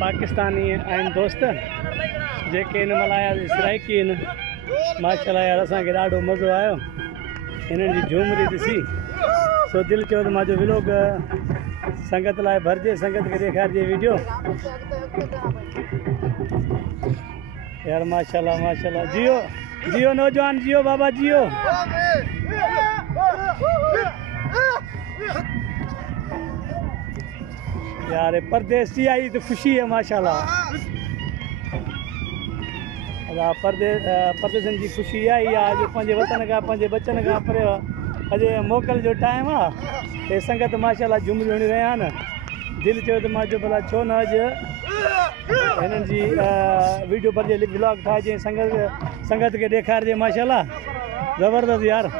पाकिस्तानी आहिनि दोस्त जेके इन मल्हाया इसराइकी आहिनि माशाल्लाह यार असांखे ॾाढो मज़ो आयो हिननि जी झूमरी ॾिसी सो दिलि चयो त मुंहिंजो व्लॉग संगत लाइ भरिजे संगत खे ॾेखारिजे वीडियो यार माशाल्लाह माशाल्लाह जियो जियो नौजवान जियो बाबा जियो यार परदेस जी आई तो खुशी है माशाल्लाह परदेसन जी खुशी आई आज पंहिंजे वतन का पंहिंजे बचन का परे अजे मोकल जो टाइम है संगत माशाल्लाह झूमरी हणी रहिया आहिनि दिलि चयो त मां चयो भला छो न अॼु हिननि जी वीडियो पर व्लॉग ठाहिजे संगत खे ॾेखारिजे माशाल्लाह ज़बरदस्त यार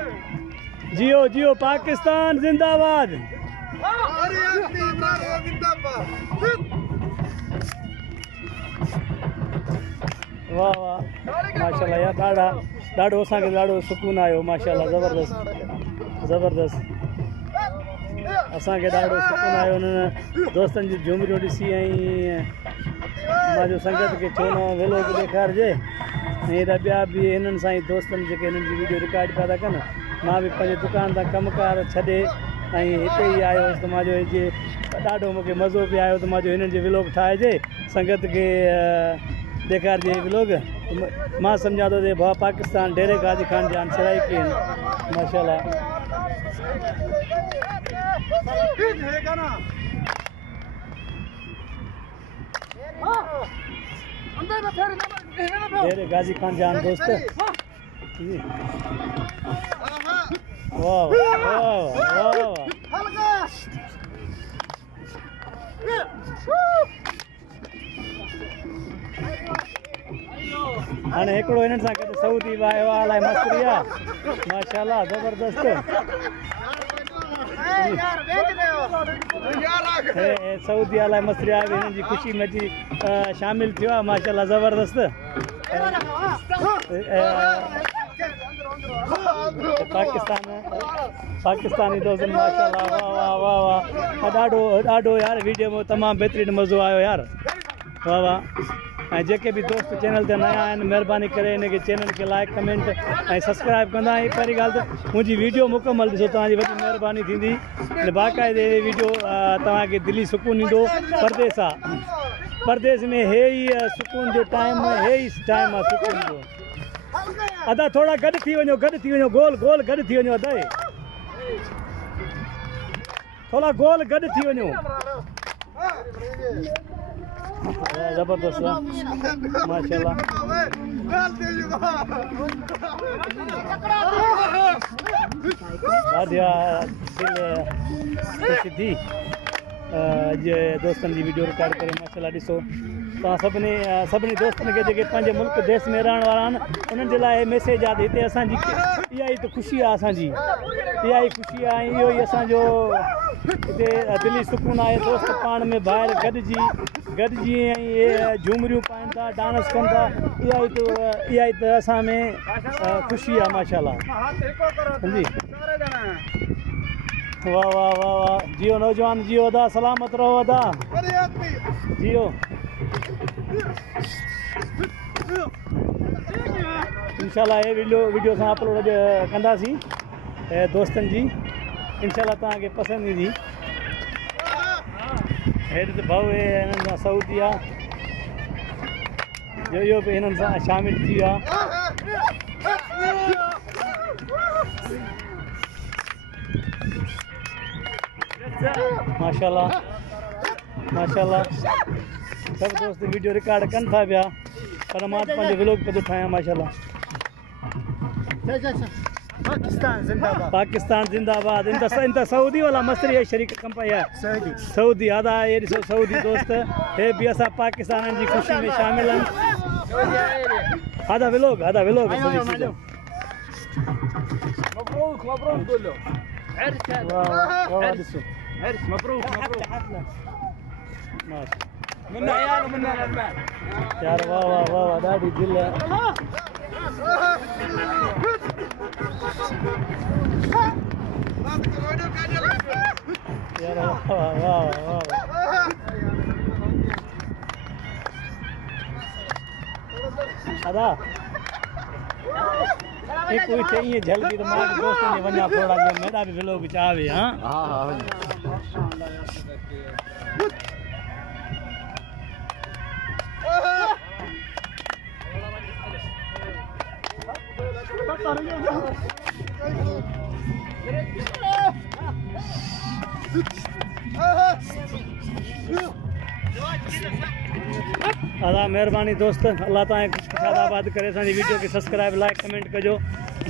जियो जियो पाकिस्तान जिंदाबाद वाह वाह माशाल्लाह यार ॾाढो असांखे ॾाढो सुकून आयो माशाल्लाह ज़बरदस्त ज़बरदस्त असांखे ॾाढो सुकून आयो उन्हनि दोस्तनि जी झूमरियूं ॾिसी ऐं मुंहिंजो संगत खे छो न व्लॉग ॾेखारिजे ऐं ॿिया बि हिननि सां ई दोस्तनि जेके हिननि जी वीडियो रिकॉर्ड पिया था कनि मां बि पंहिंजे दुकान तां कमुकार छॾे ऐं हिते ई आयो हुउसि त मुंहिंजो जे ॾाढो मूंखे मज़ो बि आयो त मुंहिंजो हिननि जो व्लॉग ठाहिजे संगत खे ॾेखारिजे व्लॉग मां सम्झां थो त भाउ पाकिस्तान डेरे गाज़ी खान जा सराइकी आहिनि माशाल्लाह डेरे गाज़ी खान जान दोस्त वाह वाह वाह हाणे हिकिड़ो हिननि सां गॾु सऊदी आयो आहे अलाए मस्तरी आहे माशाल्लाह ज़बरदस्त सऊदी अलाए मस्तरी आहे हिननि जी ख़ुशी में अची शामिलु थियो आहे माशाल्लाह ज़बरदस्त पाकिस्तानी दोस्तनि माशाल्लाह वाह वाह वाह वाह ॾाढो यार वीडियो में तमामु बहितरीनु मज़ो आयो यार वाह वाह ऐं जेके बि दोस्त चैनल ते नया आहिनि महिरबानी करे हिनखे चैनल खे लाइक कमेंट ऐं सब्सक्राइब कंदा ऐं पहिरीं ॻाल्हि त मुंहिंजी वीडियो मुकमल ॾिसो तव्हांजी वॾी महिरबानी थींदी बाक़ाइदे वीडियो तव्हांखे दिली सुकून ईंदो परदेस आहे परदेस में हे ई सुकून जो टाइम हे ई टाइम आहे सुकून जो अदा थोड़ा गॾु थी वञो गोल गोल गॾु थी वञो अदा थोड़ा गोल गॾु थी वञो ज़बरदस्त माशाल्लाह ख़ुशी थी अॼु दोस्तनि जी वीडियो रिकॉर्ड करे माशाल्लाह ॾिसो तव्हां सभिनी दोस्तनि खे जेके पंहिंजे मुल्क देश में रहण वारा आहिनि उन्हनि जे लाइ मैसेज आहे हिते असांजी इहा ई त ख़ुशी आहे असांजी इहा ई ख़ुशी आहे ऐं इहो ई असांजो हिते दिली सुकून आहे दोस्त पाण में ॿाहिरि गॾिजी ऐं इहे झूमरियूं पाइनि था डांस कनि था इहा ई त असां में ख़ुशी आहे माशाल्लाह जी वाह वाह वाह वाह जियो नौजवान जियो अदा सलामत रहो अदा जियो इंशाल्लाह ये वीडियो असां अपलोड कंदासीं दोस्तनि जी इंशाल्लाह तव्हांखे पसंदि ईंदी हेठि त भाऊ हिननि सां सऊदी आहे इहो बि हिननि सां शामिलु थी वियो आहे माशाल्लाह माशाल्लाह सब दोस्त वीडियो रिकॉर्ड कन था पिया पर मां पंहिंजो व्लॉग पियो ठाहियां माशाल्लाह पाकिस्तान जिंदाबाद पाकिस्तान जिंदाबाद इंत सऊदी वाला मसरी है शरीक कंपनी है सऊदी आदा ये ॾिसो सऊदी दोस्त हे भी असां पाकिस्तान जी खुशी में शामिल आहिनि आदा व्लॉग مبروك مبروك قول له عرس वाह ॾिसो عرس مبروك مبروك माशा من عيال ومن المال यार वाह वाह वाह वाह ॾाढी दिल है यार वाह वाह वाह अदा ये कोई चाहिए जल्दी तो मां दोस्त ने वना थोड़ा जो मेरा भी व्लॉग चाहे हां हां अदा मेहरबानी दोस्त अल्लाह ताला खुशहाल आबाद करे असांजी वीडियो के सब्सक्राइब लाइक कमेंट कजो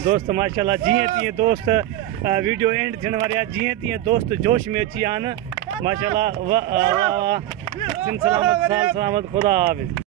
दोस्त माशाल्लाह जीअं तीअं दोस्त वीडियो एंड थियण वारी आहे जीअं तीअं दोस्त जोश में अची विया आहिनि माशाल्लाह वाह वाह सिन सलामत साल सलामत खुदा हाफ़िज़।